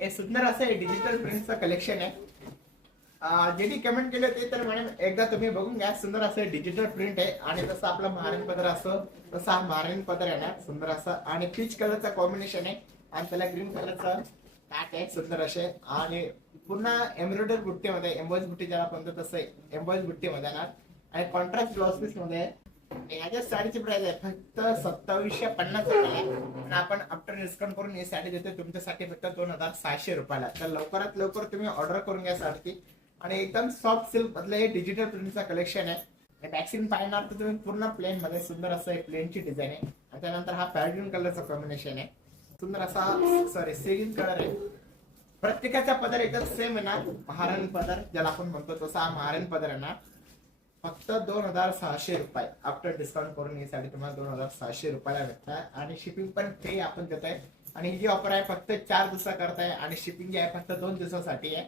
हे सुंदर असं डिजिटल प्रिंटचं कलेक्शन आहे. ज्यांनी कमेंट केलं ते तर मॅडम एकदा तुम्ही बघून घ्या. सुंदर असं डिजिटल प्रिंट आहे आणि जसं आपला महाराणी पदर असतो तसा हा महाराणी पदर आहे ना, सुंदर असा आणि पीच कलरचा कॉम्बिनेशन आहे आणि त्याला ग्रीन कलरचा पॅक आहे सुंदर असे आणि पूर्ण एम्ब्रॉयडरी बुट्टीमध्ये एम्बॉइज बुट्टी ज्याला म्हणतो तसं एम्बॉइज बुट्टीमध्ये ना आणि कॉन्ट्रास्ट ब्लाउज पीस मध्ये आहे. याच्या साडीची प्राइस आहे फक्त 2750 रुपये आणि आपण आफ्टर डिस्काउंट करून ही साडी देतो तुमच्यासाठी फक्त 2600 रुपयाला. तर लवकरात लवकर तुम्ही ऑर्डर करून घ्या साडी आणि एकदम सॉफ्ट सिल्क मधलं हे डिजिटल प्रिंटचं कलेक्शन आहे. वॅक्सिन पाहणार तर तुम्ही पूर्ण प्लेन मध्ये सुंदर असं एक प्लेनची डिझाईन आहे आणि त्यानंतर हा पॅरग्रीन कलरचा कॉम्बिनेशन आहे. सुंदर असा सॉरी सिग्रीन कलर आहे. प्रत्येकाचा पदर एकदम सेम आहे ना, महाराणी पदर ज्याला आपण म्हणतो तसा हा महाराणी पदर आहे ना, फक्त 2600 रुपये आफ्टर डिस्काउंट करून ही साडी तुम्हाला 2600 रुपयाला भेटतात आणि शिपिंग पण फ्री आपण देत आहे. आणि ही जी ऑफर आहे फक्त 4 दिवसा करताय आणि शिपिंग जी आहे फक्त 2 दिवसासाठी आहे.